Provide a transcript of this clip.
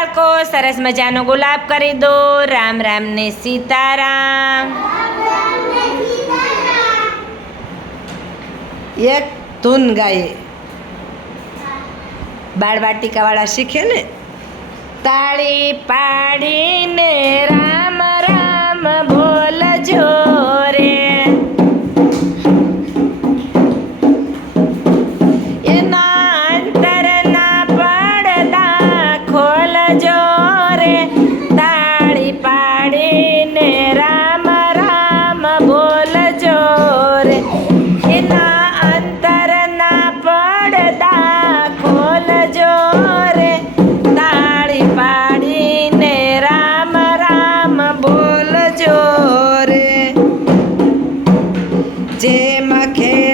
બાળકો સરસ મજાનો ગુલાબ કરી દો. રામ રામ ને સીતારામ. એક ધૂન ગાઈએ બાળ વાટિકાવાળા શીખે ને? તાળી પાડીને Demarcate.